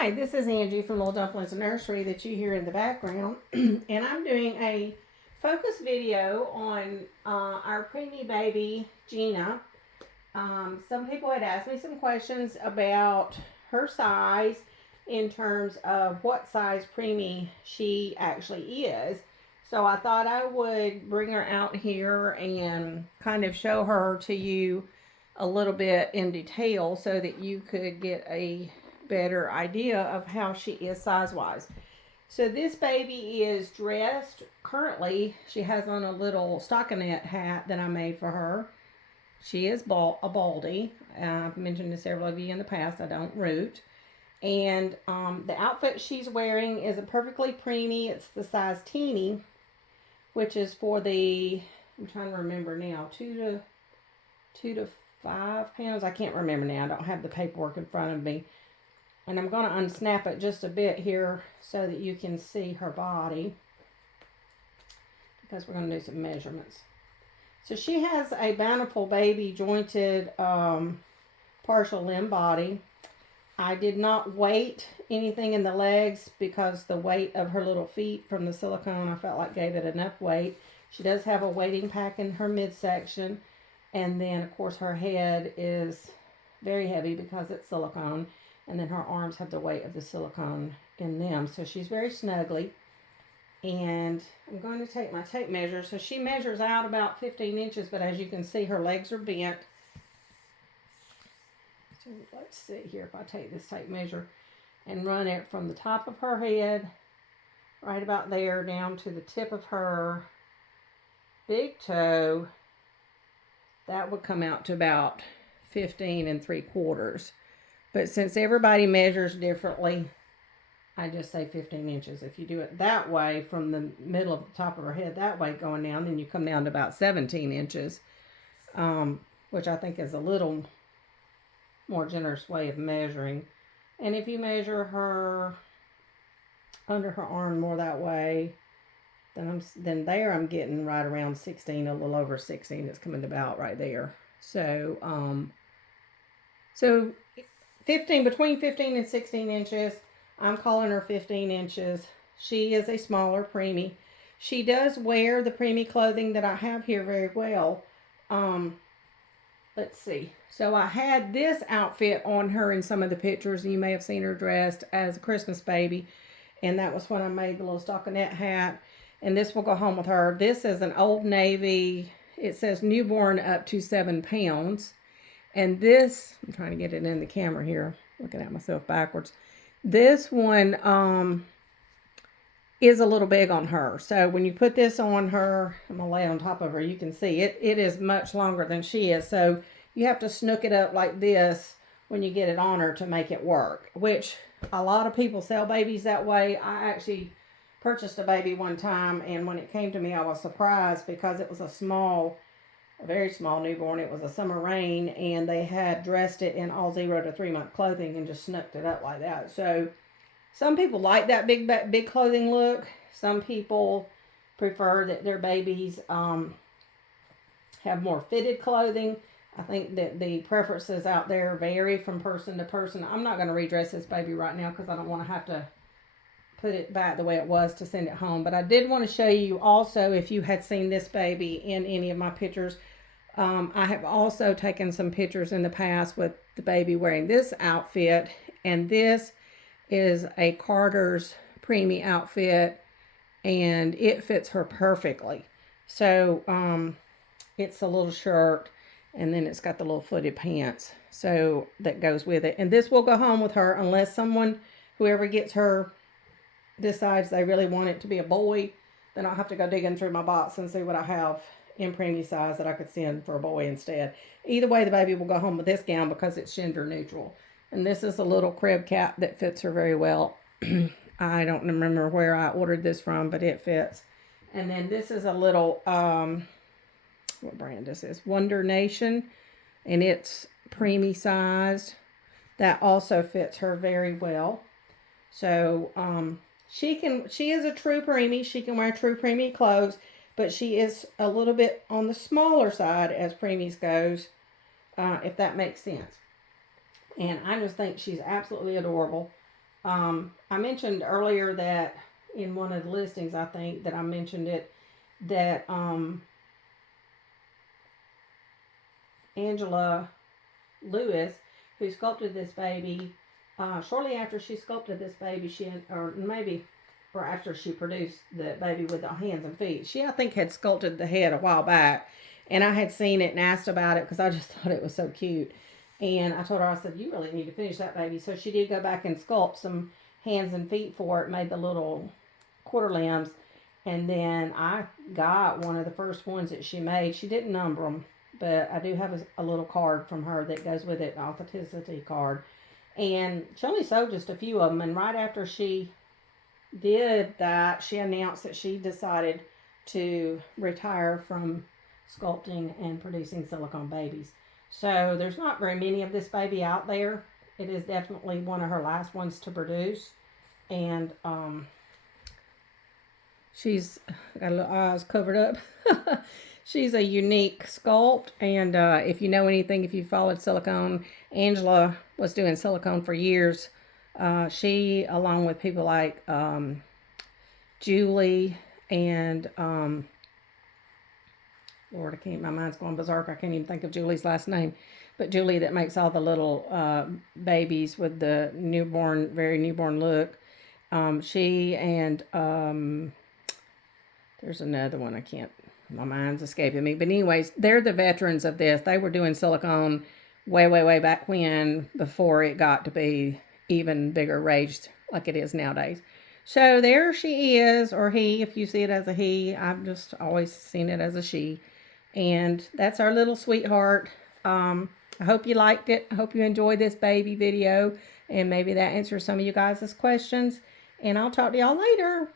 Hi, this is Angie from Little Dumplings Nursery that you hear in the background, and I'm doing a focus video on our preemie baby, Gina. Some people had asked me some questions about her size in terms of what size preemie she actually is. So I thought I would bring her out here and kind of show her to you a little bit in detail so that you could get a better idea of how she is size wise. So this baby is dressed currently. She has on a little stockinette hat that I made for her. She is a baldy. I've mentioned to several of you in the past. I don't root. And the outfit she's wearing is a perfectly preemie. It's the size teeny, which is for the, I'm trying to remember now, 2 to 5 pounds. I can't remember now. I don't have the paperwork in front of me. And I'm going to unsnap it just a bit here so that you can see her body, because we're going to do some measurements. So she has a bountiful baby jointed partial limb body. I did not weight anything in the legs because the weight of her little feet from the silicone, I felt like gave it enough weight. She does have a weighting pack in her midsection. And then, of course, her head is very heavy because it's silicone. And then her arms have the weight of the silicone in them. So she's very snuggly. And I'm going to take my tape measure. So she measures out about 15 inches, but as you can see, her legs are bent. So let's see here if I take this tape measure and run it from the top of her head, right about there, down to the tip of her big toe. That would come out to about 15 3/4. But since everybody measures differently, I just say 15 inches. If you do it that way, from the middle of the top of her head that way going down, then you come down to about 17 inches, which I think is a little more generous way of measuring. And if you measure her under her arm more that way, then there I'm getting right around 16, a little over 16. It's coming about right there. So 15, between 15 and 16 inches. I'm calling her 15 inches. She is a smaller preemie. She does wear the preemie clothing that I have here very well. Let's see. So I had this outfit on her in some of the pictures. You may have seen her dressed as a Christmas baby. And that was when I made the little stockinette hat. And this will go home with her. This is an Old Navy. It says newborn up to 7 pounds. And this, I'm trying to get it in the camera here, looking at myself backwards. This one is a little big on her. So when you put this on her, I'm going to lay it on top of her, you can see it is much longer than she is. So you have to snook it up like this when you get it on her to make it work, which a lot of people sell babies that way. I actually purchased a baby one time, and when it came to me, I was surprised because it was a very small newborn. It was a summer rain, and they had dressed it in all 0 to 3 month clothing and just snooked it up like that. So some people like that big clothing look. Some people prefer that their babies have more fitted clothing. I think that the preferences out there vary from person to person. I'm not going to redress this baby right now because I don't want to have to put it back the way it was to send it home. But I did want to show you also, if you had seen this baby in any of my pictures, I have also taken some pictures in the past with the baby wearing this outfit, and this is a Carter's preemie outfit, and it fits her perfectly. So it's a little shirt, and then it's got the little footed pants, so that goes with it. And this will go home with her unless whoever gets her, decides they really want it to be a boy. Then I'll have to go digging through my box and see what I have in preemie size that I could send for a boy instead. Either way, the baby will go home with this gown because it's gender neutral. And this is a little crib cap that fits her very well. I don't remember where I ordered this from, but it fits. And then this is a little, what brand this is? Wonder Nation. And it's preemie sized. That also fits her very well. So, she is a true preemie. She can wear true preemie clothes, but she is a little bit on the smaller side as preemies goes, if that makes sense. And I just think she's absolutely adorable. I mentioned earlier that in one of the listings, I think that I mentioned it, that Angela Lewis, who sculpted this baby, shortly after she sculpted this baby, or after she produced the baby with the hands and feet, she, I think, had sculpted the head a while back. And I had seen it and asked about it because I just thought it was so cute. And I told her, I said, you really need to finish that baby. So she did go back and sculpt some hands and feet for it, made the little quarter limbs. And then I got one of the first ones that she made. She didn't number them, but I do have a little card from her that goes with it, an authenticity card. And she only sold just a few of them. And right after she did that, she announced that she decided to retire from sculpting and producing silicone babies. So there's not very many of this baby out there. It is definitely one of her last ones to produce. And she's got a little eyes covered up. She's a unique sculpt. And if you know anything, if you followed silicone, Angela was doing silicone for years. She, along with people like Julie and Lord, my mind's going berserk. I can't even think of Julie's last name. But Julie, that makes all the little babies with the newborn, very newborn look. She and there's another one I can't, my mind's escaping me. But anyways, they're the veterans of this. They were doing silicone way, way, way back when, before it got to be even bigger raged like it is nowadays. So there she is, or he, if you see it as a he. I've just always seen it as a she. And that's our little sweetheart. I hope you liked it. I hope you enjoyed this baby video. And maybe that answers some of you guys' questions. And I'll talk to y'all later.